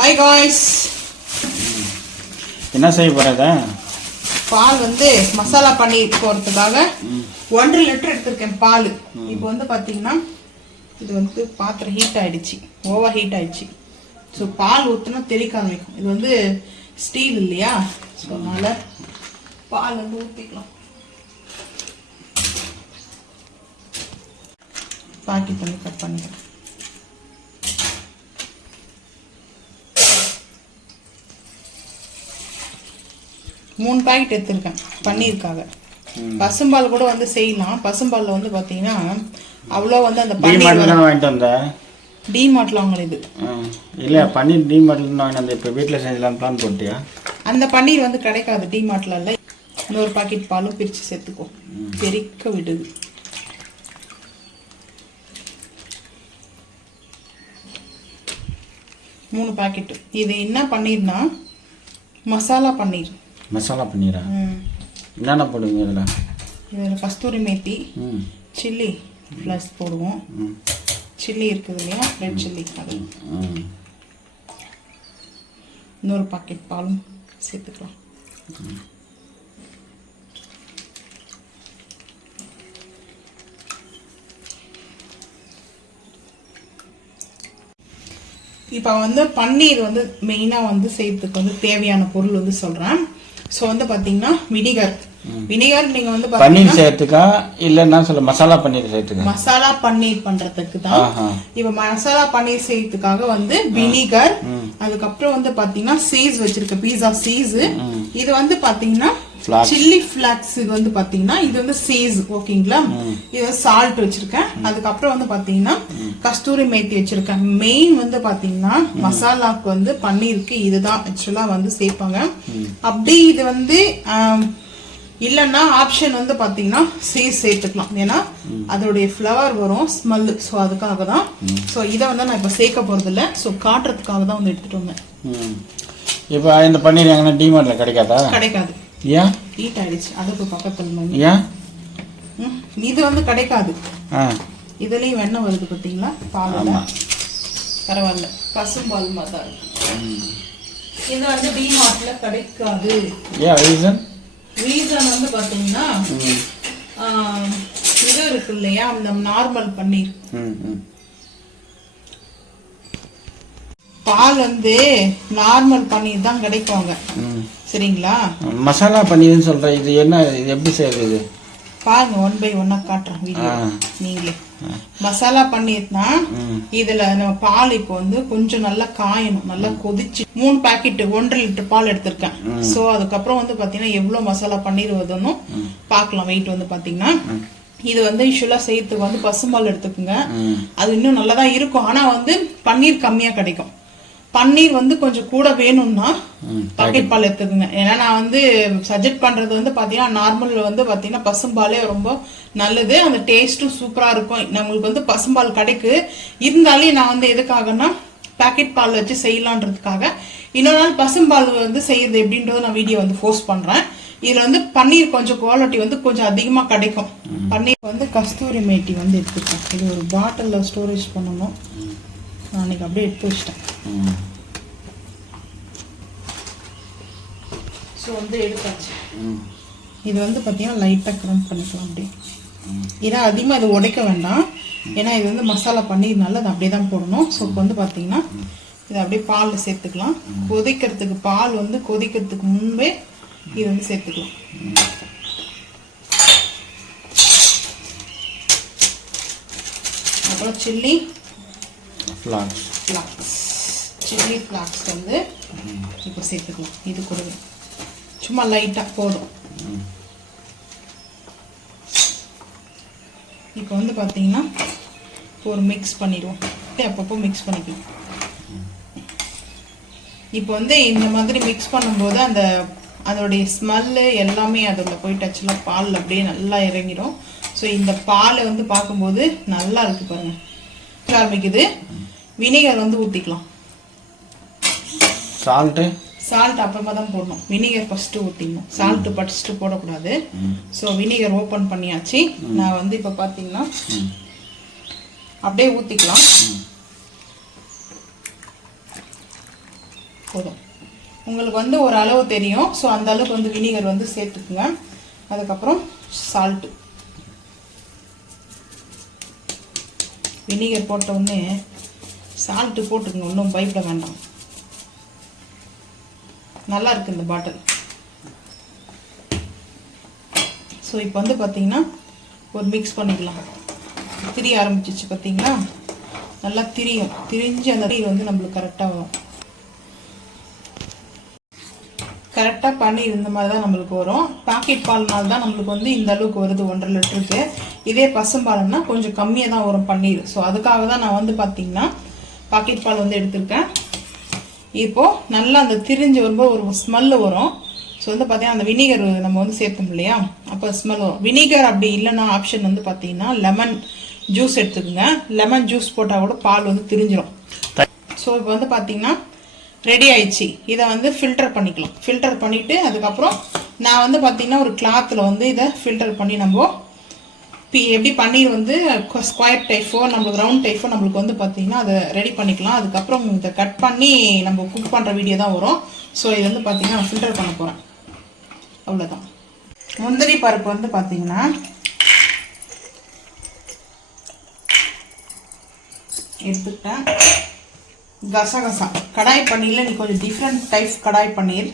Hi guys. என்ன செய்ய போறத? பால் வந்து மசாலா பண்ணி போறதுக்காக 1 லிட்டர் எடுத்துர்க்கேன் பால். இப்போ வந்து பாத்தீங்கன்னா இது வந்து பாத்திரம் ஹீட் ஆயிடுச்சு. ஓவர் ஹீட் ஆயிடுச்சு. சோ பால் ஊத்துனா தெறிக்க ஆரம்பிக்கும். இது வந்து ஸ்டீல் இல்லையா? சோ அதனால பால் வந்து ஊத்திக்கலாம். பாக்கெட் பண்ணி கட் பண்ணிக்கலாம். மூணு பாக்கெட் எடுத்துருக்கேன் பன்னீருக்காக. பசும்பால் கூட வந்து செய்யலாம். பசும்பால்ல வந்து பாத்தீங்கன்னா அவ்வளோ வந்து அந்த பன்னீர் வாங்கிட்டு வந்த டிமார்ட்ல வாங்குறது இல்ல பன்னீர் டிமார்ட்ல வாங்கிட்டு வந்த. இப்போ வீட்ல செஞ்சலாம் பிளான் போட்டியா? அந்த பன்னீர் வந்து கிடைக்காது டிமார்ட்ல. இல்ல இன்னொரு பாக்கெட் பாலும் பிரிச்சு சேர்த்துக்கோ. தெறிக்க விடுது. மூணு பாக்கெட். இது என்ன பன்னீர்னா மசாலா பன்னீர். மசாலா பன்னீரா? என்னென்ன போடுவீங்க இதில்? இதில் கஸ்தூரி மேத்தி, சில்லி ஃப்ளஸ் போடுவோம். சில்லி இருக்குது இல்லையா, ரெட் சில்லி, அது இன்னொரு பாக்கெட் பாலும் சேர்த்துக்கலாம். இப்போ வந்து பன்னீர் வந்து மெயினாக வந்து செய்யறதுக்கு வந்து தேவையான பொருள் வந்து சொல்கிறேன். ஸோ வந்து பார்த்தீங்கன்னா வினிகர். வினிகர் நீங்கள் வந்து பன்னீர் சேர்த்துக்கா இல்லைன்னா சொல்ல மசாலா பன்னீர் சேர்த்துக்கா? மசாலா பன்னீர் பண்ணுறதுக்கு தான். இப்போ மசாலா பன்னீர் செய்யறதுக்காக வந்து வினிகர், அதுக்கப்புறம் வந்து பார்த்தீங்கன்னா சீஸ் வச்சிருக்க பீஸா சீஸ். இது வந்து பார்த்தீங்கன்னா சில்லி ஃபிளாக்ஸ். இது வந்து பாத்தீங்கன்னா இது வந்து சீஸ். ஓகேங்களா? இது வந்து சால்ட் வச்சிருக்கேன். அதுக்கப்புறம் வந்து பாத்தீங்கன்னா கஸ்தூரி மேத்தி வச்சிருக்கேன். மெயின் வந்து பாத்தீங்கன்னா மசாலாக்கு வந்து பன்னீருக்கு இதுதான் ஆக்சுவலா வந்து சேர்ப்பாங்க. அப்படி இது வந்து இல்லைன்னா ஆப்ஷன் வந்து பாத்தீங்கன்னா சீஸ் சேர்த்துக்கலாம். ஏன்னா அதோடைய ஃப்ளவர் வரும், ஸ்மெல். ஸோ அதுக்காக தான். ஸோ இதை வந்து நான் இப்போ சேர்க்க போறது இல்லை. ஸோ காட்டுறதுக்காக தான் வந்து எடுத்துட்டு வந்தேன். இப்போ இந்த பன்னீர் எங்கன்னா டிமார்ட்ல கிடைக்காதா? கிடைக்காது. ஏன்? ஹீட் ஆயிடுச்சு. அதுக்கு பக்கத்துல ஏன் இது வந்து கிடைக்காது. இதுலயும் வெண்ணெய் வருது பாத்தீங்களா பால்ல. பரவாயில்ல, பசும்பால் மாதிரி. இது வந்து டிமார்ட்ல கிடைக்காது. ரீசன் வந்து பாத்தீங்கன்னா இது இருக்கு இல்லையா, அந்த நார்மல் பன்னீர். பால் வந்து நார்மல் பன்னீர் தான் கிடைக்குவாங்க. சரிங்களா? மசாலா பன்னீர்னு சொல்ற. இது என்ன, இது எப்படி செய்யுது பாருங்க. 1 by 1 காட்டுறேன் வீடியோ நீங்களே. மசாலா பன்னீர்னா இதுல நம்ம பால் இப்போ வந்து கொஞ்சம் நல்லா காயணும், நல்லா கொதிச்சு 3 பாக்கெட் 1.5 லிட்டர் பால் எடுத்திருக்கேன். சோ அதுக்கப்புறம் வந்து பாத்தீங்கன்னா எவ்வளவு மசாலா பன்னீர் வருதுன்னு பாக்கலாம். வெயிட் வந்து பாத்தீங்கன்னா இது வந்து யூஸ்வலா செய்யறதுக்கு வந்து பசும்பால் எடுத்துக்குங்க. அது இன்னும் நல்லாதான் இருக்கும். ஆனா வந்து பன்னீர் கம்மியா கிடைக்கும். பன்னீர் வந்து கொஞ்சம் கூட வேணும்னா பாக்கெட் பால் எடுத்துக்குங்க. ஏன்னா நான் வந்து சஜெக்ட் பண்றது வந்து பாத்தீங்கன்னா நார்மல் வந்து பாத்தீங்கன்னா பசும்பாலே ரொம்ப நல்லது. அந்த டேஸ்டும் சூப்பரா இருக்கும். நம்மளுக்கு வந்து பசும்பால் கிடைக்கு இருந்தாலே நான் வந்து எதுக்காகனா பாக்கெட் பால் வச்சு செய்யலான்றதுக்காக இன்னொரு நாள் பசும்பால் வந்து செய்யறது எப்படின்றத நான் வீடியோ வந்து போஸ்ட் பண்றேன். இதுல வந்து பன்னீர் கொஞ்சம் குவாலிட்டி வந்து கொஞ்சம் அதிகமா கிடைக்கும். பன்னீர் வந்து கஸ்தூரி மேத்தி வந்து எடுத்துக்கேன். இது ஒரு பாட்டில்ல ஸ்டோரேஜ் பண்ணணும். நான் அன்னைக்கு அப்படியே எடுத்து வச்சிட்டேன். ஸோ வந்து எடுத்தாச்சு. இது வந்து பார்த்தீங்கன்னா லைட்டாக க்ரம்ப் பண்ணிக்கலாம் அப்படியே. ஏன்னா அதிகமாக இது உடைக்க வேண்டாம். ஏன்னா இது வந்து மசாலா பன்னீர்னால அது அப்படியே தான் போடணும். ஸோ இப்போ வந்து பார்த்தீங்கன்னா இதை அப்படியே பாலில் சேர்த்துக்கலாம். கொதிக்கிறதுக்கு பால் வந்து கொதிக்கிறதுக்கு முன்பே இது வந்து சேர்த்துக்கலாம். அப்புறம் சில்லி ஃப்ளாக்ஸ் சில்லி ஃப்ளாக்ஸ் வந்து இப்போ சேர்த்துக்கலாம். இது கூட சும்மா லைட்டாக போதும். இப்போ வந்து பார்த்தீங்கன்னா ஒரு மிக்ஸ் பண்ணிடுவோம். அப்பப்போ மிக்ஸ் பண்ணிக்கலாம். இப்போ வந்து இந்த மாதிரி மிக்ஸ் பண்ணும்போது அதோடைய ஸ்மெல்லு எல்லாமே அதில் போயிட்டு ஆக்சுவலாக பால் அப்படியே நல்லா இறங்கிடும். ஸோ இந்த பாலை வந்து பார்க்கும்போது நல்லா இருக்கு பாருங்க. ஆரம்பிக்குது. வினிகர் வந்து ஊற்றிக்கலாம். சால்ட் அப்புறமா தான் போடணும். வினிகர் ஃபர்ஸ்ட் ஊற்றிடணும். சால்ட் ஃபர்ஸ்ட் போடக்கூடாது. ஸோ வினிகர் ஓப்பன் பண்ணியாச்சு. நான் வந்து இப்போ பார்த்தீங்கன்னா அப்படியே ஊற்றிக்கலாம். போதும். உங்களுக்கு வந்து ஒரு அளவு தெரியும். ஸோ அந்த அளவுக்கு வந்து வினிகர் வந்து சேர்த்துக்குங்க. அதுக்கப்புறம் சால்ட்டு. வினிகர் போட்ட உடனே சால்ட்டு போட்டுக்குங்க, ஒன்றும் பயப்பட வேண்டாம். நல்லா இருக்கு இந்த பாட்டில். ஸோ இப்போ வந்து பார்த்தீங்கன்னா ஒரு மிக்ஸ் பண்ணிக்கலாம். திரிய ஆரம்பிச்சிச்சு பார்த்தீங்களா, நல்லா திரியும். திரிஞ்சு அந்த திரி வந்து நம்மளுக்கு கரெக்டாக வரும். கரெக்டாக பன்னீர் இந்த மாதிரி தான் நம்மளுக்கு வரும். பாக்கெட் பால்னால் தான் நம்மளுக்கு வந்து இந்த அளவுக்கு வருது 1.5 லிட்டருக்கு. இதே பசும்பால்னா கொஞ்சம் கம்மியாக தான் வரும் பன்னீர். ஸோ அதுக்காக தான் நான் வந்து பார்த்தீங்கன்னா பாக்கெட் பால் வந்து எடுத்திருக்கேன். இப்போது நல்லா அந்த திரிஞ்சு வரும்போது ஒரு ஸ்மெல்லு வரும். ஸோ வந்து பார்த்தீங்கன்னா அந்த வினிகர் நம்ம வந்து சேர்த்தோம் இல்லையா, அப்போ ஸ்மெல் வரும். வினிகர் அப்படி இல்லைன்னா ஆப்ஷன் வந்து பார்த்தீங்கன்னா லெமன் ஜூஸ் எடுத்துக்கோங்க. லெமன் ஜூஸ் போட்டால் கூட பால் வந்து திரிஞ்சிடும். ஸோ இப்போ வந்து பார்த்தீங்கன்னா ரெடி ஆயிடுச்சு. இதை வந்து ஃபில்டர் பண்ணிக்கலாம். ஃபில்டர் பண்ணிவிட்டு அதுக்கப்புறம் நான் வந்து பார்த்தீங்கன்னா ஒரு கிளாத்தில் வந்து இதை ஃபில்டர் பண்ணி நம்ம எப்படி பன்னீர் வந்து ஸ்கொயர் டைப்போ நம்மளுக்கு ரவுண்ட் டைப்போ நம்மளுக்கு வந்து பார்த்தீங்கன்னா அதை ரெடி பண்ணிக்கலாம். அதுக்கப்புறம் இதை கட் பண்ணி நம்ம குக் பண்ணுற வீடியோ தான் வரும். ஸோ இது வந்து பார்த்தீங்கன்னா நான் ஃபில்டர் பண்ண போகிறேன். அவ்வளோதான். முந்திரி பருப்பு வந்து பார்த்தீங்கன்னா எடுத்துக்கிட்டேன். கசகசா கடாய் பன்னீரில் நீ கொஞ்சம் டிஃப்ரெண்ட் டைப் கடாய் பன்னீர்.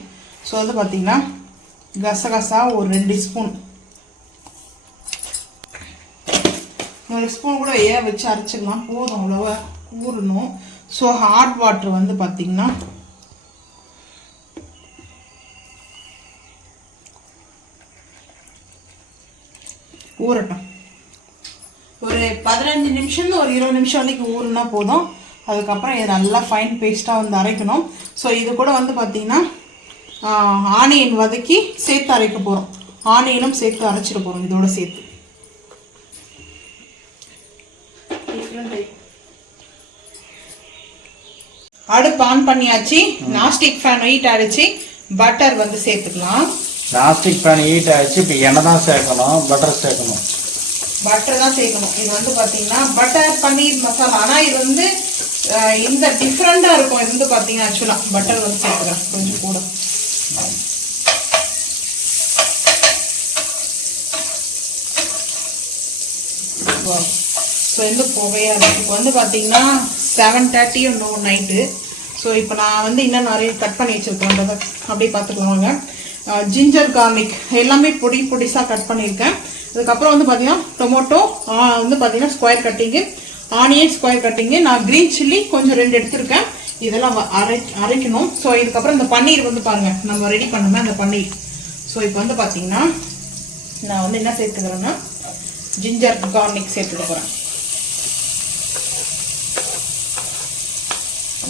ஸோ வந்து பார்த்தீங்கன்னா கசகசா ஒரு 2 ஸ்பூன், 1 ஸ்பூன் கூட ஏன் வச்சு அரைச்சிக்கலாம், போதும், அவ்வளோவா ஊறணும். ஸோ ஹாட் வாட்டர் வந்து பார்த்தீங்கன்னா ஊறட்டும். ஒரு 15 நிமிஷம் ஒரு 20 நிமிஷம் வரைக்கும் ஊறுனா போதும். அதுக்கப்புறம் இதை நல்லா ஃபைன் பேஸ்ட்டாக வந்து அரைக்கணும். ஸோ இது கூட வந்து பார்த்தீங்கன்னா ஆனியன் வதக்கி சேர்த்து அரைக்க போகிறோம். ஆனியனும் சேர்த்து அரைச்சிட போகிறோம் இதோட சேர்த்து. அடுப்பு ஆன் பண்ணியாச்சு. நாஸ்டிக் ஃபேன் ஹீட் ஆயிடுச்சு. பட்டர் வந்து சேர்த்துக்கலாம். நாஸ்டிக் ஃபேன் ஹீட் ஆயிடுச்சு. இப்போ எண்ணெய் தான் சேர்க்கணும், பட்டர் சேர்க்கணும். பட்டர் தான் சேர்க்கணும். இது வந்து பார்த்தீங்கன்னா பட்டர் பன்னீர் மசாலா. ஆனால் இது வந்து இந்த டிஃப்ரெண்டாக இருக்கும். இது வந்து பார்த்தீங்கன்னா ஆக்சுவலாக பட்டர் வந்து சேர்க்குறேன் கொஞ்சம் கூட. ஸோ வந்து புகையாக இருக்குது. இப்போ வந்து பார்த்தீங்கன்னா 7:30 நைட்டு. ஸோ இப்போ நான் வந்து இன்னும் நிறைய கட் பண்ணி வச்சுருக்கேன்றதை அப்படியே பார்த்துக்கலாங்க. ஜிஞ்சர் கார்லிக் எல்லாமே பொடிசாக கட் பண்ணியிருக்கேன். அதுக்கப்புறம் வந்து பார்த்தீங்கன்னா டொமேட்டோ வந்து பார்த்தீங்கன்னா ஸ்கொயர் கட்டிங்கு, ஆனியன் ஸ்கொயர் கட்டிங்கு, நான் க்ரீன் சில்லி கொஞ்சம் 2 எடுத்திருக்கேன். இதெல்லாம் அரைக்கணும். ஸோ இதுக்கப்புறம் இந்த பன்னீர் வந்து பாருங்கள் நம்ம ரெடி பண்ணுமே அந்த பன்னீர். ஸோ இப்போ வந்து பார்த்தீங்கன்னா நான் வந்து என்ன சேர்த்துக்கிறேன்னா ஜிஞ்சர் கார்லிக் சேர்த்துக்க போகிறேன்.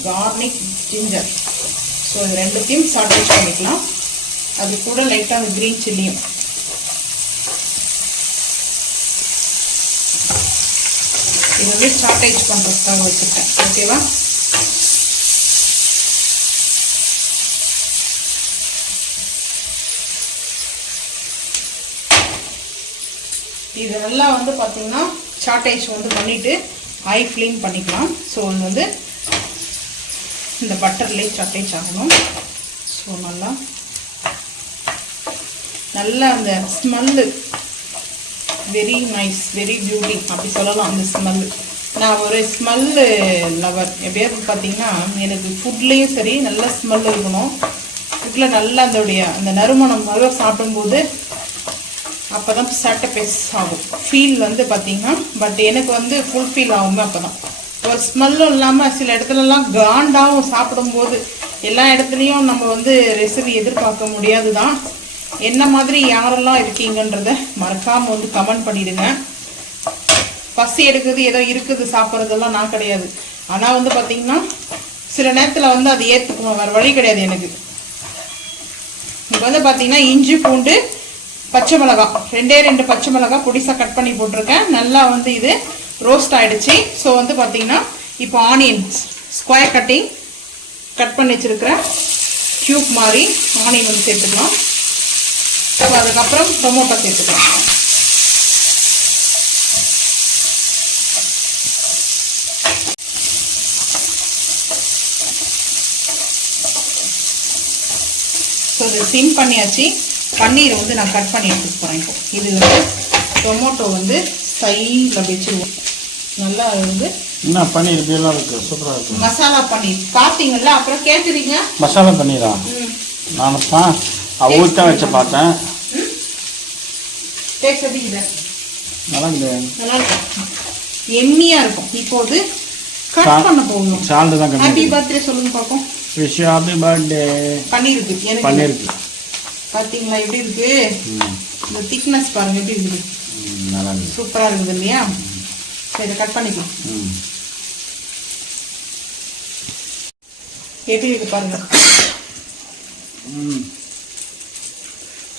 Garlic ginger. ஸோ இது ரெண்டுத்தையும் சாட்டேஜ் பண்ணிக்கலாம். அது கூட லைட்டாக அந்த க்ரீன் சில்லியும். இது வந்து சாட்டேஜ் பண்ணுறதுக்காக வச்சுருக்கேன். ஓகேவா? இது நல்லா வந்து பார்த்தீங்கன்னா சாட்டேஜ் வந்து பண்ணிவிட்டு ஐ ஃப்ளேம் பண்ணிக்கலாம். ஸோ இது வந்து இந்த பட்டர்லேயே சாட்டேஜ் ஆகணும். ஸோ நல்லா அந்த smell very nice, very beauty அப்படி சொல்லலாம். அந்த ஸ்மெல்லு, நான் ஒரு ஸ்மெல்லு லவர். எப்படியாவது பார்த்தீங்கன்னா எனக்கு ஃபுட்லேயும் சரி நல்ல ஸ்மெல் இருக்கணும். ஃபுட்டில் நல்லா அந்த நறுமணம் நல்லா சாப்பிடும்போது அப்போ தான் சாட்டிஸ்ஃபைஸ் ஆகும். ஃபீல் வந்து பார்த்தீங்கன்னா பட் எனக்கு வந்து ஃபுல்ஃபில் ஆகும். அப்போ தான் ஒரு ஸ்மெல்லும் இல்லாமல் சில இடத்துலலாம் காண்டாகவும் சாப்பிடும்போது எல்லா இடத்துலையும் நம்ம வந்து ரெசிபி எதிர்பார்க்க முடியாது தான். என்ன மாதிரி யாரெல்லாம் இருக்கீங்கன்றத மறக்காமல் வந்து கமெண்ட் பண்ணிடுங்க. பசி எடுக்குது ஏதோ இருக்குது சாப்பிட்றதெல்லாம் நான் கிடையாது. ஆனால் வந்து பார்த்தீங்கன்னா சில நேரத்தில் வந்து அது ஏற்றுக்குவோம், வேறு வழி கிடையாது எனக்கு. இப்போ வந்து பார்த்தீங்கன்னா இஞ்சி பூண்டு பச்சை மிளகாய் 2 பச்சை மிளகாய் பொடிசாக கட் பண்ணி போட்டிருக்கேன். நல்லா வந்து இது ரோஸ்ட் ஆகிடுச்சு. ஸோ வந்து பார்த்தீங்கன்னா இப்போ ஆனியன் ஸ்கொயர் கட்டிங் கட் பண்ணி வச்சுருக்கிறேன் க்யூப் மாதிரி ஆனியன் வந்து சேர்த்துக்கலாம். ஸோ அதுக்கப்புறம் டொமேட்டோ சேர்த்துக்கலாம். ஸோ இதை சிம் பண்ணியாச்சு. பன்னீரை வந்து நான் கட் பண்ணி எடுத்துக்க போகிறேன். இப்போ இது வந்து டொமேட்டோ வந்து சைடில் வச்சுருவோம். நல்லா வந்து என்ன பன்னீர் இப்படியெல்லாம் இருக்குது, சூப்பராக இருக்குது. மசாலா பன்னீர் பார்த்தீங்கல்ல, அப்புறம் கேட்குறீங்க மசாலா பன்னீரா? நானுப்பா ஊற்றி தான் வச்ச பார்த்தேன். டேஸ்ட் எப்படி இது? நல்லா இருக்குது, நல்லா இருக்கும், எம்மியாக இருக்கும். இப்போது கட் பண்ண போகணும். சால்ட்டு தான் கம்மி. ஹாப்பி பர்த்டே சொல்லுங்க பார்ப்போம். Wish happy birthday. பன்னீர் இருக்கு, எனக்கு பன்னீர் இருக்கு. பார்த்தீங்களா எப்படி இருக்கு? இந்த திக்னஸ் பாருங்க எப்படி இருக்குது. நல்லா இருக்குது, சூப்பராக இருக்குது இல்லையா? சரி, இதை கட் பண்ணிக்கலாம். எப்படி இருக்கு பாருங்க.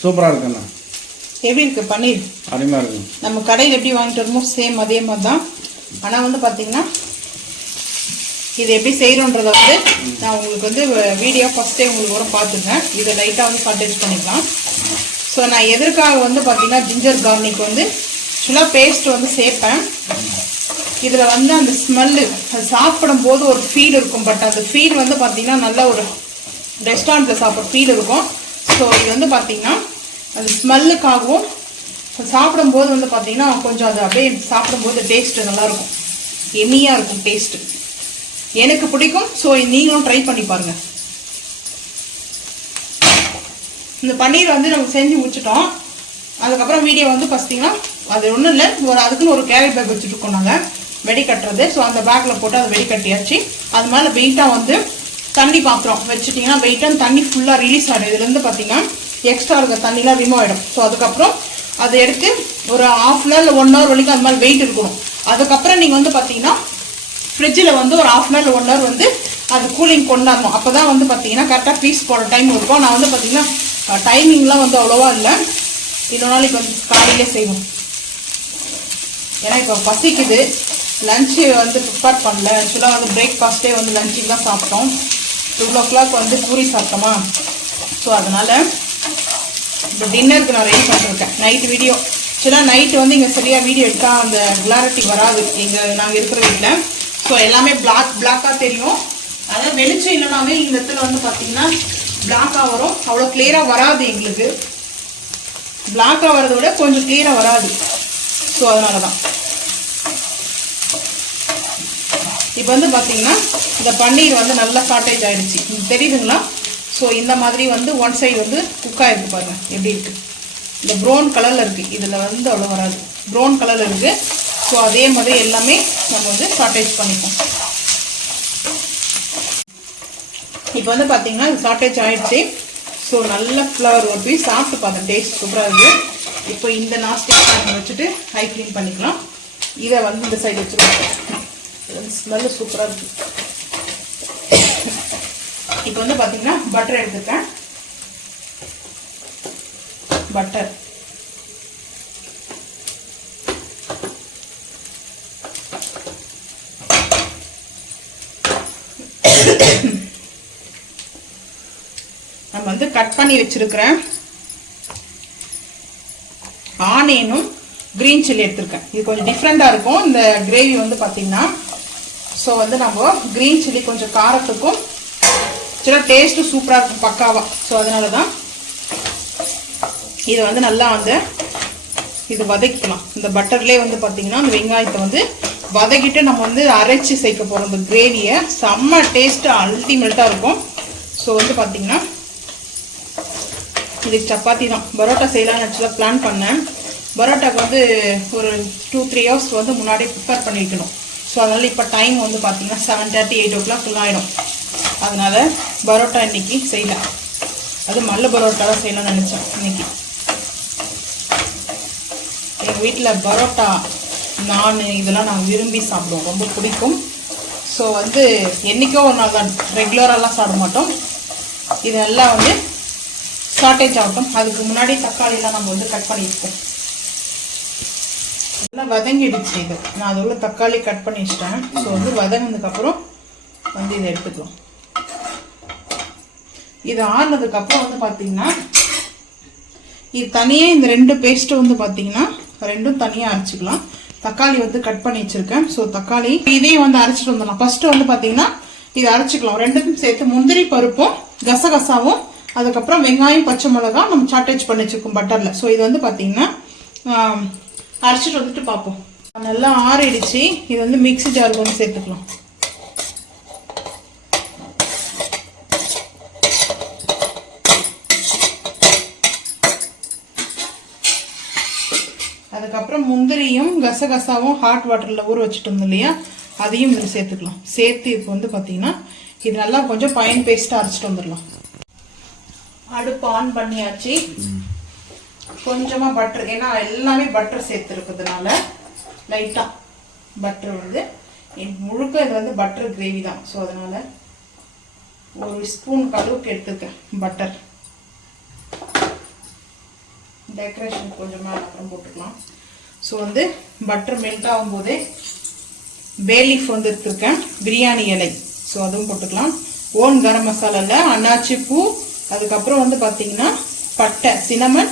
சூப்பராக இருக்குண்ணா. எப்படி இருக்கு பன்னீர்? அருமையாக இருக்கு. நம்ம கடையில் எப்படி வாங்கிட்டு வரமோ சேம் அதே மாதிரி தான். ஆனால் வந்து பார்த்தீங்கன்னா இது எப்படி செய்கிறோன்றத வந்து நான் உங்களுக்கு வந்து வீடியோ ஃபஸ்ட்டே உங்களுக்கு கூட பார்த்துருக்கேன். இதை லைட்டாக வந்து அட்டாச் பண்ணிக்கலாம். ஸோ நான் எதற்காக வந்து பார்த்தீங்கன்னா ஜிஞ்சர் கார்லிக் வந்து ஆக்சுவலாக பேஸ்ட் வந்து சேர்ப்பேன். இதில் வந்து அந்த ஸ்மெல்லு அது சாப்பிடும் போது ஒரு ஃபீல் இருக்கும். பட் அந்த ஃபீல் வந்து பார்த்தீங்கன்னா நல்ல ஒரு ரெஸ்டாரண்ட்டில் சாப்பிட்ற ஃபீல் இருக்கும். ஸோ இது வந்து பார்த்தீங்கன்னா அந்த ஸ்மெல்லுக்காகவும் சாப்பிடும்போது வந்து பார்த்தீங்கன்னா கொஞ்சம் அது அப்படியே சாப்பிடும்போது டேஸ்ட்டு நல்லாயிருக்கும், எம்மியாக இருக்கும் டேஸ்ட்டு. எனக்கு பிடிக்கும். ஸோ நீங்களும் ட்ரை பண்ணி பாருங்கள். இந்த பன்னீர் வந்து நம்ம செஞ்சு முடிச்சிட்டோம். அதுக்கப்புறம் வீடியோ வந்து பார்த்தீங்கன்னா அது ஒன்றும் இல்லை, அதுக்குன்னு ஒரு கேரி பேக் வச்சுருக்கோம் நாங்கள் வெடி கட்டுறது. ஸோ அந்த பேக்கில் போட்டு அதை வெடி கட்டியாச்சு. அது மேலே வெயிட்டாக வந்து தண்ணி பாத்திரம் வச்சுட்டிங்கன்னா வெயிட்டாக தண்ணி ஃபுல்லாக ரிலீஸ் ஆகிடும். இதுலேருந்து பார்த்தீங்கன்னா எக்ஸ்ட்ரா இருக்க தண்ணிலாம் ரிமூவ் ஆகிடும். ஸோ அதுக்கப்புறம் அதை எடுத்து ஒரு ½ hour இல்லை 1 hour வரைக்கும் அது மாதிரி வெயிட் இருக்கணும். அதுக்கப்புறம் நீங்கள் வந்து பார்த்தீங்கன்னா ஃப்ரிட்ஜில் வந்து ஒரு ½ hour இல்லை 1 hour வந்து அது கூலிங் கொண்டாடணும். அப்போ தான் வந்து பார்த்தீங்கன்னா கரெக்டாக பீஸ் போடுற டைம் இருக்கும். நான் வந்து பார்த்தீங்கன்னா டைமிங்லாம் வந்து அவ்வளோவா இல்லை, இன்னொரு நாளைக்கு வந்து காலையிலே செய்வோம். ஏன்னா இப்போ பசிக்குது, லஞ்சு வந்து ப்ரிப்பேர் பண்ணல. ஆக்சுவலாக வந்து பிரேக்ஃபாஸ்ட்டே வந்து லஞ்சுக்கு தான் சாப்பிட்டோம். 12 o'clock வந்து பூரி சாப்பிட்டோமா. ஸோ அதனால் இப்போ டின்னருக்கு நான் ரெடி பண்ணிருக்கேன். நைட்டு வீடியோ ஆக்சுவலாக நைட்டு வந்து இங்கே சரியாக வீடியோ எடுத்தால் அந்த கிளாரிட்டி வராது நாங்கள் இருக்கிற வீட்டில். ஸோ எல்லாமே பிளாக்காக தெரியும். அதாவது வெளிச்சம் இல்லைனாவே இந்த இடத்துல வந்து பார்த்தீங்கன்னா பிளாக்காக வரும். அவ்வளோ கிளியராக வராது எங்களுக்கு. பிளாக்காக வரதை விட கொஞ்சம் கிளியராக வராது. ஸோ அதனால தான் இப்போ வந்து பார்த்தீங்கன்னா இந்த பன்னீர் வந்து நல்லா சாட்டேஜ் ஆகிடுச்சு, தெரியுதுங்களா? ஸோ இந்த மாதிரி வந்து ஒன் சைடு வந்து குக் ஆகிருக்கு பாருங்கள் எப்படி இருக்குது. இந்த ப்ரௌன் கலரில் இருக்குது, இதில் வந்து அவ்வளோ வராது, ப்ரௌன் கலரில் இருக்குது. ஸோ அதே மாதிரி எல்லாமே நம்ம வந்து சாட்டேஜ் பண்ணிப்போம். இப்போ வந்து பார்த்தீங்கன்னா இது சாட்டேஜ் ஆகிடுச்சு. ஸோ நல்ல ஃப்ளவர் ஒரு பீஸ் சாப்பிட்டு பார்த்தேன், டேஸ்ட் சூப்பராக இருக்குது. இப்போ இந்த நாஸ்டிக் வச்சுட்டு ஹை க்ளீன் பண்ணிக்கலாம். இதை வந்து இந்த சைடு வச்சுருக்கோம். ஸ்மெல்லு சூப்பராக இருக்குது. இப்போ வந்து பார்த்தீங்கன்னா பட்டர் எடுத்துருக்கேன். பட்டர் நம்ம வந்து கட் பண்ணி வச்சிருக்கிறேன் ஆனியனும் கிரீன் சில்லி எடுத்திருக்கேன். இது கொஞ்சம் டிஃப்ரெண்டாக இருக்கும் இந்த கிரேவி வந்து பார்த்தீங்கன்னா. ஸோ வந்து நம்ம கிரீன் சில்லி கொஞ்சம் காரத்துக்கும் சில டேஸ்ட்டும் சூப்பராக இருக்கும் பக்காவாக. ஸோ அதனால தான் இதை வந்து நல்லா வந்து இது வதக்கிக்கலாம். இந்த பட்டர்லேயே வந்து பார்த்தீங்கன்னா இந்த வெங்காயத்தை வந்து வதக்கிட்டு நம்ம வந்து அரைச்சி சேர்க்க போகிறோம் இந்த கிரேவியை. செம்ம டேஸ்ட்டு அல்டிமேட்டாக இருக்கும். ஸோ வந்து பார்த்தீங்கன்னா இதுக்கு சப்பாத்தி தான் பரோட்டா செய்யலாம்னு ஆக்சுவலாக பிளான் பண்ணேன். பரோட்டாக்கு வந்து ஒரு 2-3 hours வந்து முன்னாடியே ப்ரிப்பேர் பண்ணிக்கணும். ஸோ அதனால் இப்போ டைம் வந்து பார்த்தீங்கன்னா 7:30 8 o'clock ஆகிடும். அதனால் பரோட்டா இன்றைக்கி செய்யலாம். அது மல்ல பரோட்டா தான் செய்யலாம்னு நினச்சேன் இன்றைக்கி. எங்கள் வீட்டில் பரோட்டா நான் இதெல்லாம் நாங்கள் விரும்பி சாப்பிடுவோம், ரொம்ப பிடிக்கும். ஸோ வந்து என்றைக்கோ ஒரு நாள் தான், ரெகுலராகலாம் சாப்பிட மாட்டோம். இதெல்லாம் வந்து ஷார்ட்டேஜ் ஆகட்டும். அதுக்கு முன்னாடி தக்காளிலாம் நம்ம வந்து கட் பண்ணியிருக்கோம். நல்லா வதங்கிடுச்சு இது. நான் அதோட தக்காளி கட் பண்ணி வச்சிட்டேன். ஸோ வந்து வதங்கினதுக்கப்புறம் வந்து இதை எடுத்துக்கலாம். இது ஆறுனதுக்கப்புறம் வந்து பார்த்தீங்கன்னா இது தனியாக இந்த 2 பேஸ்ட்டு வந்து பார்த்தீங்கன்னா 2ம் தனியாக அரைச்சிக்கலாம். தக்காளி வந்து கட் பண்ணி வச்சுருக்கேன். ஸோ தக்காளி இதையும் வந்து அரைச்சிட்டு வந்துடலாம். ஃபஸ்ட்டு வந்து பார்த்தீங்கன்னா இதை அரைச்சிக்கலாம். 2க்கும் சேர்த்து முந்திரி பருப்பும் கசகசாவும் அதுக்கப்புறம் வெங்காயம் பச்சை மிளகா நம்ம சாட்டேஜ் பண்ணி வச்சுருக்கோம் பட்டரில். ஸோ இது வந்து பார்த்தீங்கன்னா அரைச்சிட்டு வந்துட்டு பார்ப்போம். நல்லா ஆறிடுச்சு. இது வந்து மிக்ஸி ஜாருக்கு வந்து சேர்த்துக்கலாம். அதுக்கப்புறம் முந்திரியும் கசகசாவும் ஹாட் வாட்டரில் ஊற வச்சுட்டு இருந்தோம் இல்லையா, அதையும் இதில் சேர்த்துக்கலாம். சேர்த்து இப்போ வந்து பார்த்தீங்கன்னா இது நல்லா கொஞ்சம் ஃபைன் பேஸ்ட்டாக அரைச்சிட்டு வந்துடலாம். அடுப்பு ஆன் பண்ணியாச்சு. கொஞ்சமாக பட்டர், ஏன்னா எல்லாமே பட்டர் சேர்த்துருக்கிறதுனால லைட்டாக பட்டர் வந்து முழுக்க இது வந்து பட்டர் கிரேவி தான். ஸோ அதனால் ஒரு ஸ்பூன் அளவுக்கு எடுத்துருக்கேன் பட்டர். டெக்கரேஷன் கொஞ்சமாக அப்புறம் போட்டுக்கலாம். ஸோ வந்து பட்டர் மெல்ட் ஆகும்போதே பே லீஃப் வந்து எடுத்துருக்கேன், பிரியாணி இலை. ஸோ அதுவும் போட்டுக்கலாம். ஓன் கரம் மசாலாவில் அன்னாச்சி பூ, அதுக்கப்புறம் வந்து பார்த்தீங்கன்னா பட்டை, சினமன்,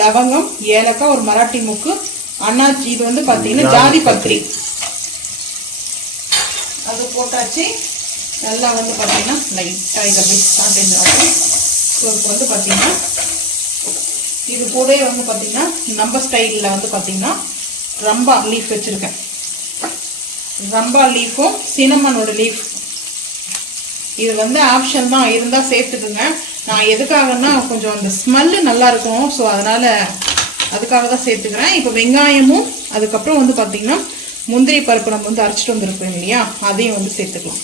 லவங்கம், ஏலக்காய், ஒரு மராட்டி மூக்கு, அன்னாச்சி, இது வந்து பார்த்தீங்கன்னா ஜாதி பத்திரி, அது போட்டாச்சு. நல்லா வந்து பார்த்தீங்கன்னா லைட்டாக இதை அப்படியே ஸ்டார்டேஜ் ஆகும். ஸோ இப்போ வந்து பார்த்தீங்கன்னா இது கூட வந்து பார்த்தீங்கன்னா நம்ம ஸ்டைலில் வந்து பார்த்தீங்கன்னா ரம்பா லீஃப் வச்சுருக்கேன். ரம்பா லீஃபும் சினமனோட லீஃப் இது வந்து ஆப்ஷன் தான், இருந்தால் சேர்த்துக்குங்க. நான் எதுக்காகன்னா கொஞ்சம் அந்த ஸ்மெல்லு நல்லா இருக்கும். ஸோ அதனால் அதுக்காக தான் சேர்த்துக்கிறேன். இப்போ வெங்காயமும் அதுக்கப்புறம் வந்து பார்த்தீங்கன்னா முந்திரி பருப்பு நம்ம வந்து அரைச்சிட்டு வந்துருப்போம் இல்லையா, அதையும் வந்து சேர்த்துக்கலாம்.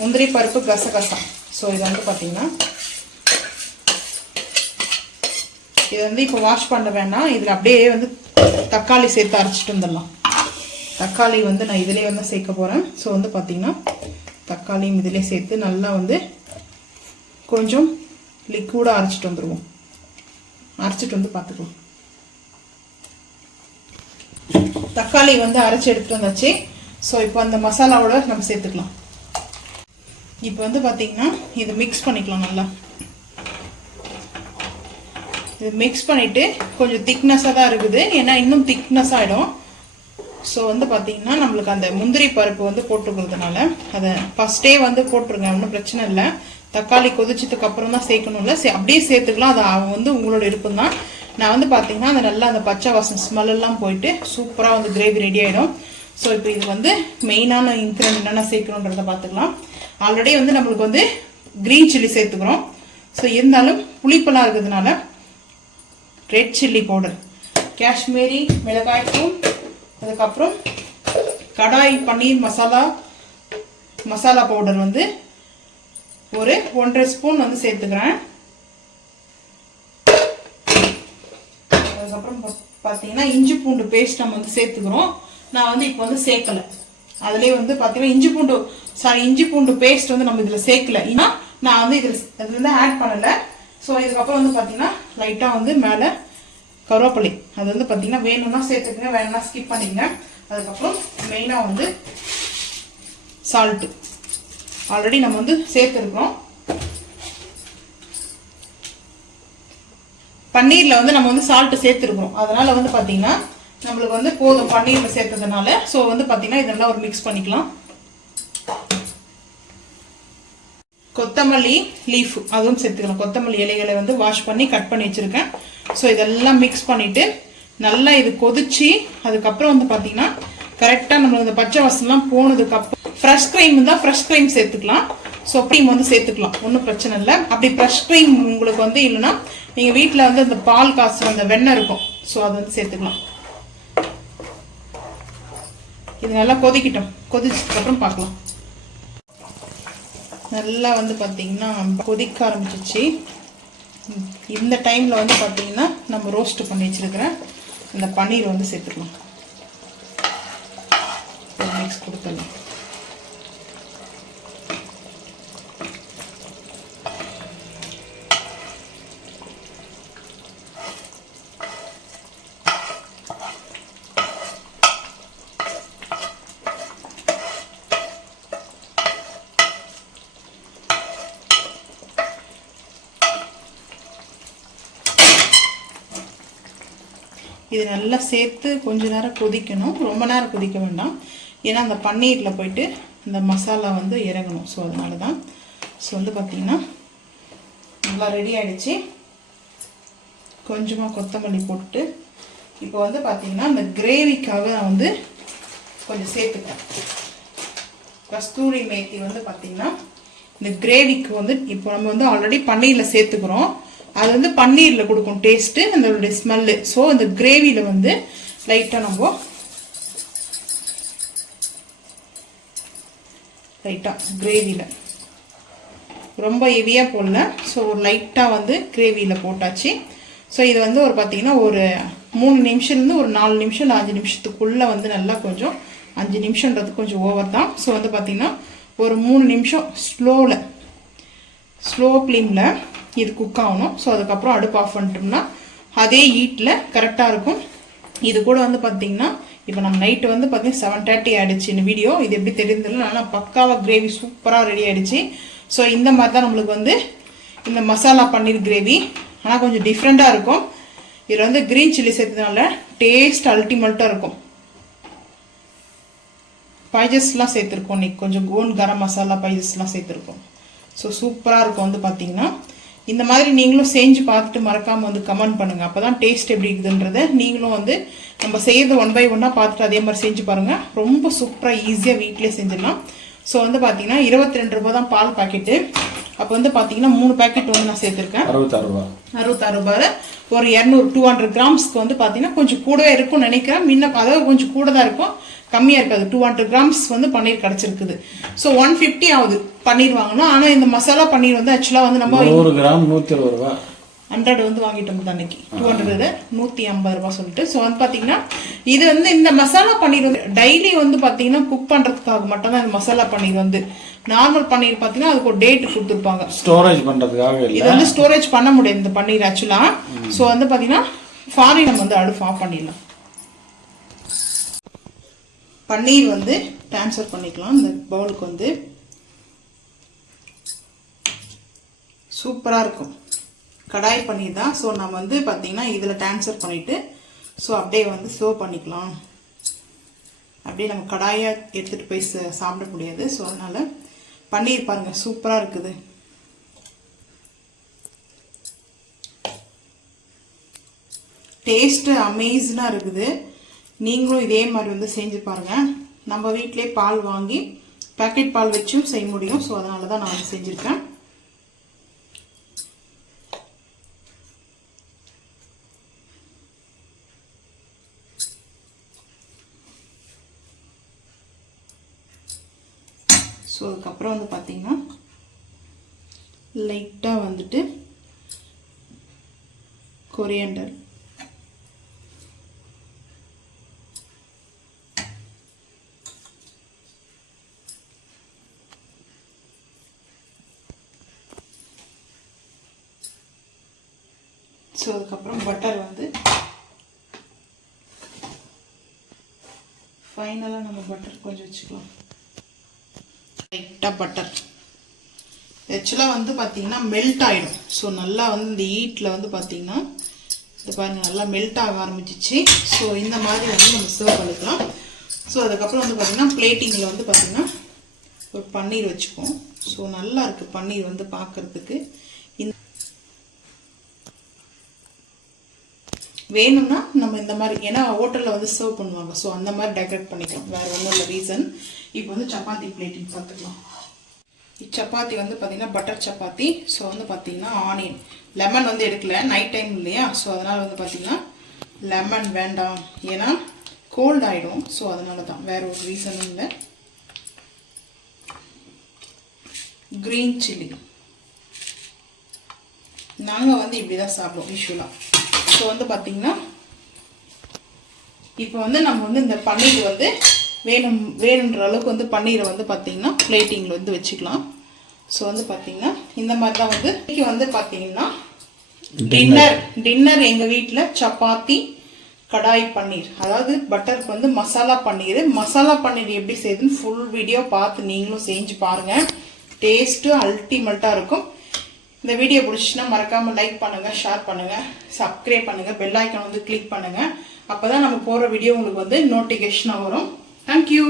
முந்திரி பருப்பு, கசகசா. ஸோ இதை வந்து பார்த்தீங்கன்னா இது வந்து இப்போ வாஷ் பண்ண வேண்டாம். இதில் அப்படியே வந்து தக்காளி சேர்த்து அரைச்சிட்டு வந்துடலாம். தக்காளி வந்து நான் இதிலே வந்து சேர்க்க போகிறேன். ஸோ வந்து பார்த்தீங்கன்னா தக்காளியும் இதிலே சேர்த்து நல்லா வந்து கொஞ்சம் லிக்விடாக அரைச்சிட்டு வந்துடுவோம். அரைச்சிட்டு வந்து பார்த்துக்கலாம். தக்காளி வந்து அரைச்சி எடுத்துகிட்டு வந்தாச்சு. ஸோ இப்போ அந்த மசாலாவோட நம்ம சேர்த்துக்கலாம். இப்போ வந்து பார்த்தீங்கன்னா இதை மிக்ஸ் பண்ணிக்கலாம். நல்லா இது மிக்ஸ் பண்ணிவிட்டு கொஞ்சம் திக்னஸாக தான் இருக்குது, ஏன்னா இன்னும் திக்னஸ் ஆகிடும். ஸோ வந்து பார்த்தீங்கன்னா நம்மளுக்கு அந்த முந்திரி பருப்பு வந்து போட்டுக்கிறதுனால அதை ஃபஸ்ட்டே வந்து போட்டுருங்க, ஒன்றும் பிரச்சனை இல்லை. தக்காளி கொதிச்சதுக்கு அப்புறம் தான் சேர்க்கணும்ல, அப்படியே சேர்த்துக்கலாம். அது வந்து உங்களோட விருப்பம் தான். நான் வந்து பார்த்தீங்கன்னா அந்த நல்லா அந்த பச்சை வாசனை ஸ்மெல்லாம் போயிட்டு சூப்பராக வந்து கிரேவி ரெடி ஆகிடும். ஸோ இப்போ இது வந்து மெயினான இன்க்ரீடியன்ட் என்னென்ன சேர்க்கணுன்றதை பார்த்துக்கலாம். ஆல்ரெடி வந்து நம்மளுக்கு வந்து க்ரீன் சில்லி சேர்த்துக்கிறோம். ஸோ இருந்தாலும் புளிப்பெல்லாம் இருக்கிறதுனால ரெட் சில்லி பவுடர், காஷ்மீரி மிளகாய் தூள், அதுக்கப்புறம் கடாய் பன்னீர் மசாலா பவுடர் வந்து ஒரு 1.5 ஸ்பூன் வந்து சேர்த்துக்கிறேன். அதுக்கப்புறம் பார்த்தீங்கன்னா இஞ்சி பூண்டு பேஸ்ட் நம்ம வந்து சேர்த்துக்கிறோம். நான் வந்து இப்போ வந்து சேர்க்கலை. அதுலேயே வந்து பார்த்தீங்கன்னா இஞ்சி பூண்டு பேஸ்ட் வந்து நம்ம இதில் சேர்க்கல, ஏன்னா நான் வந்து இதில் வந்து ஆட் பண்ணலை. ஸோ இதுக்கப்புறம் வந்து பார்த்தீங்கன்னா லைட்டாக வந்து மேலே கருவேப்பிலை, அது வந்து பார்த்தீங்கன்னா வேணும்னா சேர்த்துக்கங்க, வேணும்னா ஸ்கிப் பண்ணிக்கங்க. அதுக்கப்புறம் மெயினாக வந்து சால்ட்டு ஆல்ரெடி நம்ம வந்து சேர்த்துருக்கோம். பன்னீரில் வந்து நம்ம வந்து சால்ட்டு சேர்த்துருக்கோம், அதனால் வந்து பார்த்தீங்கன்னா நம்மளுக்கு வந்து போதும் பன்னீரில் சேர்த்ததுனால. ஸோ வந்து பார்த்தீங்கன்னா இதெல்லாம் ஒரு மிக்ஸ் பண்ணிக்கலாம். கொத்தமல்லி லீஃப் அதுவும் சேர்த்துக்கலாம். கொத்தமல்லி இலைகளை வந்து வாஷ் பண்ணி கட் பண்ணி வச்சுருக்கேன். ஸோ இதெல்லாம் மிக்ஸ் பண்ணிவிட்டு நல்லா இது கொதிச்சு அதுக்கப்புறம் வந்து பார்த்தீங்கன்னா கரெக்டாக நம்மளுக்கு இந்த பச்சை வாசம்லாம் போனதுக்கப்புறம் ஃப்ரெஷ் க்ரீம் இருந்தால் ஃப்ரெஷ் க்ரீம் சேர்த்துக்கலாம். ஸோ க்ரீம் வந்து சேர்த்துக்கலாம், ஒன்றும் பிரச்சனை இல்லை. அப்படி ஃப்ரெஷ் க்ரீம் உங்களுக்கு வந்து இல்லைன்னா நீங்கள் வீட்டில் வந்து அந்த பால் காசு அந்த வெண்ணெய் இருக்கும், ஸோ அதை வந்து சேர்த்துக்கலாம். இது நல்லா கொதிக்கிட்டோம். கொதிச்சதுக்கப்புறம் பார்க்கலாம். நல்லா வந்து பார்த்தீங்கன்னா கொதிக்க ஆரம்பிச்சிச்சு. இந்த டைமில் வந்து பார்த்தீங்கன்னா நம்ம ரோஸ்ட் பண்ணி வச்சுருக்கிறேன் அந்த பன்னீர் வந்து சேர்த்துக்கலாம். ஒரு மிக்ஸ் கொடுத்துடலாம். இது நல்லா சேர்த்து கொஞ்ச நேரம் கொதிக்கணும், ரொம்ப நேரம் கொதிக்க வேண்டாம், ஏன்னா அந்த பன்னீரில் போயிட்டு இந்த மசாலா வந்து இறங்கணும். ஸோ அதனால தான். ஸோ வந்து பார்த்தீங்கன்னா நல்லா ரெடி ஆகிடுச்சு. கொஞ்சமாக கொத்தமல்லி போட்டு இப்போ வந்து பார்த்தீங்கன்னா இந்த கிரேவிக்காக நான் வந்து கொஞ்சம் சேர்த்துக்கிறேன். கஸ்தூரி மேத்தி வந்து பார்த்தீங்கன்னா இந்த கிரேவிக்கு வந்து இப்போ நம்ம வந்து ஆல்ரெடி பன்னீரில் சேர்த்துக்கிறோம். அது வந்து பன்னீரில் கொடுக்கும் டேஸ்ட்டு, அதோடைய ஸ்மெல்லு. ஸோ இந்த கிரேவியில் வந்து லைட்டாக நம்ம கிரேவியில் ரொம்ப ஹெவியாக போடல. ஸோ ஒரு லைட்டாக வந்து கிரேவியில் போட்டாச்சு. ஸோ இது வந்து ஒரு பார்த்தீங்கன்னா ஒரு 3 நிமிஷம்லேருந்து ஒரு 4 நிமிஷம் 5 நிமிஷத்துக்குள்ளே வந்து நல்லா கொஞ்சம் 5 நிமிஷன்றது கொஞ்சம் ஓவர் தான். ஸோ வந்து பார்த்தீங்கன்னா ஒரு 3 நிமிஷம் ஸ்லோ ஃப்ளேமில் இது குக் ஆகணும். ஸோ அதுக்கப்புறம் அடுப்பு ஆஃப் பண்ணிட்டோம்னா அதே ஹீட்டில் கரெக்டாக இருக்கும். இது கூட வந்து பார்த்தீங்கன்னா இப்போ நம்ம நைட்டு வந்து பார்த்தீங்கன்னா 7:30 ஆகிடுச்சு இந்த வீடியோ. இது எப்படி தெரியுதுல, நல்லா பக்காவாக கிரேவி சூப்பராக ரெடி ஆகிடுச்சு. ஸோ இந்த மாதிரி தான் நம்மளுக்கு வந்து இந்த மசாலா பன்னீர் கிரேவி. ஆனால் கொஞ்சம் டிஃப்ரெண்ட்டாக இருக்கும். இதில் வந்து க்ரீன் சில்லி சேர்த்ததுனால டேஸ்ட் அல்டிமேட்டாக இருக்கும். ஸ்பைசஸ்லாம் சேர்த்துருக்கோம், இன்னைக்கு கொஞ்சம் கோன் கரம் மசாலா ஸ்பைசஸ்லாம் சேர்த்துருக்கோம். ஸோ சூப்பராக இருக்கும். வந்து பார்த்தீங்கன்னா இந்த மாதிரி நீங்களும் செஞ்சு பார்த்துட்டு மறக்காமல் வந்து கமெண்ட் பண்ணுங்கள். அப்போ தான் டேஸ்ட் எப்படி இருக்குதுன்றதை நீங்களும் வந்து நம்ம செய்யறது 1 by 1 பார்த்துட்டு அதே மாதிரி செஞ்சு பாருங்கள். ரொம்ப சூப்பராக ஈஸியாக வீட்டிலே செஞ்சிடலாம். ஸோ வந்து பார்த்தீங்கன்னா 22 ரூபா தான் பால் பாக்கெட்டு. அப்போ வந்து பார்த்தீங்கன்னா 3 பேக்கெட் வந்து நான் சேர்த்துருக்கேன். 66 ரூபாய். ஒரு 200 கிராம்ஸ்க்கு வந்து பார்த்தீங்கன்னா கொஞ்சம் கூடவே இருக்கும்னு நினைக்கிறேன். அதாவது கொஞ்சம் கூட தான் இருக்கும், கம்மியாக இருக்காது. 200 கிராம்ஸ் வந்து பன்னீர் கிடச்சிருக்குது. ஸோ 150 ஆகுது பன்னீர் வாங்கணும். ஆனால் இந்த மசாலா பன்னீர் வந்து ஆக்சுவலாக வந்து நம்ம 100 கிராம் 120 ரூபா 100 வந்து வாங்கிட்டோம் அன்னைக்கு. 200 150 ரூபா சொல்லிட்டு. ஸோ வந்து பார்த்தீங்கன்னா இது வந்து இந்த மசாலா பன்னீர் வந்து டெய்லி வந்து பார்த்தீங்கன்னா குக் பண்ணுறதுக்காக மட்டும்தான் இந்த மசாலா பன்னீர் வந்து. நார்மல் பன்னீர் பார்த்தீங்கன்னா அதுக்கு ஒரு டேட் கொடுத்துருப்பாங்க, ஸ்டோரேஜ் பண்ணுறதுக்காக. இது வந்து ஸ்டோரேஜ் பண்ண முடியாது இந்த பன்னீர் ஆக்சுவலாக. ஸோ வந்து பார்த்தீங்கன்னா ஃபாரின் நம்ம வந்து அடுப்பு ஆஃப் பண்ணிடலாம். பன்னீர் வந்து ட்ரான்ஸ்ஃபர் பண்ணிக்கலாம் இந்த பவுலுக்கு. வந்து சூப்பராக இருக்கும், கடாய் பன்னீர் தான். ஸோ நம்ம வந்து பார்த்தீங்கன்னா இதில் ட்ரான்ஸ்ஃபர் பண்ணிவிட்டு ஸோ அப்படியே வந்து சர்வ் பண்ணிக்கலாம். அப்படியே நம்ம கடாயை எடுத்துகிட்டு போய் சாப்பிட முடியாது. ஸோ அதனால் பன்னீர் பாருங்கள் சூப்பராக இருக்குது. டேஸ்ட்டு அமேசிங்காக இருக்குது. நீங்களும் இதே மாதிரி வந்து செஞ்சு பாருங்கள். நம்ம வீட்டிலே பால் வாங்கி பேக்கெட் பால் வச்சும் செய்ய முடியும். ஸோ அதனால தான் நான் வந்து செஞ்சுருக்கேன். ஸோ அதுக்கப்புறம் வந்து பார்த்தீங்கன்னா லைட்டாக வந்துட்டு கொரியாண்டர், ஸோ அதுக்கப்புறம் பட்டர் வந்து ஃபைனலாக நம்ம பட்டர் கொஞ்சம் வச்சுக்கலாம். லைட்டாக பட்டர் ஆக்சுவலாக வந்து பார்த்தீங்கன்னா மெல்ட் ஆகிடும். ஸோ நல்லா வந்து இந்த ஹீட்டில் வந்து பார்த்தீங்கன்னா இது பாருங்கள் நல்லா மெல்ட் ஆக ஆரம்பிச்சிச்சு. ஸோ இந்த மாதிரி வந்து நம்ம சர்வ் பண்ணிக்கலாம். ஸோ அதுக்கப்புறம் வந்து பார்த்தீங்கன்னா பிளேட்டிங்கில் வந்து பார்த்தீங்கன்னா ஒரு பன்னீர் வச்சுப்போம். ஸோ நல்லா இருக்குது பன்னீர் வந்து பார்க்குறதுக்கு. வேணும்னா நம்ம இந்த மாதிரி, ஏன்னா ஹோட்டலில் வந்து சர்வ் பண்ணுவாங்க, ஸோ அந்த மாதிரி டெக்கரேட் பண்ணிக்கலாம், வேறு ஒன்றும் இல்லை ரீசன். இப்போ வந்து சப்பாத்தி பிளேட்டிங் பார்த்துக்கலாம். சப்பாத்தி வந்து பார்த்தீங்கன்னா பட்டர் சப்பாத்தி. ஸோ வந்து பார்த்தீங்கன்னா ஆனியன், லெமன் வந்து எடுக்கல, நைட் டைம் இல்லையா. ஸோ அதனால் வந்து பார்த்தீங்கன்னா லெமன் வேண்டாம், ஏன்னா கோல்ட் ஆகிடும். ஸோ அதனால தான், வேறு ஒரு ரீசனும் இல்லை. க்ரீன் சில்லி நாங்கள் வந்து இப்படி தான் சாப்பிடுவோம் யூஸ்வலாக. ஸோ வந்து பார்த்தீங்கன்னா இப்போ வந்து நம்ம வந்து இந்த பன்னீர் வந்து வேணுன்ற அளவுக்கு வந்து பன்னீரை வந்து பார்த்தீங்கன்னா பிளேட்டிங்கில் வந்து வச்சுக்கலாம். ஸோ வந்து பார்த்தீங்கன்னா இந்த மாதிரி தான் வந்து இன்னைக்கு வந்து பார்த்தீங்கன்னா டின்னர் எங்கள் வீட்டில் சப்பாத்தி கடாய் பன்னீர், அதாவது பட்டருக்கு வந்து மசாலா பன்னீர் எப்படி செய்யுதுன்னு ஃபுல் வீடியோ பார்த்து நீங்களும் செஞ்சு பாருங்கள். டேஸ்ட்டு அல்டிமேட்டாக இருக்கும். இந்த வீடியோ பிடிச்சிச்சுன்னா மறக்காமல் லைக் பண்ணுங்கள், ஷேர் பண்ணுங்கள், சப்ஸ்கிரைப் பண்ணுங்கள், பெல் ஐக்கான் வந்து கிளிக் பண்ணுங்கள். அப்போ தான் நம்ம போகிற வீடியோ உங்களுக்கு வந்து நோட்டிஃபிகேஷனாக வரும். தேங்க்யூ.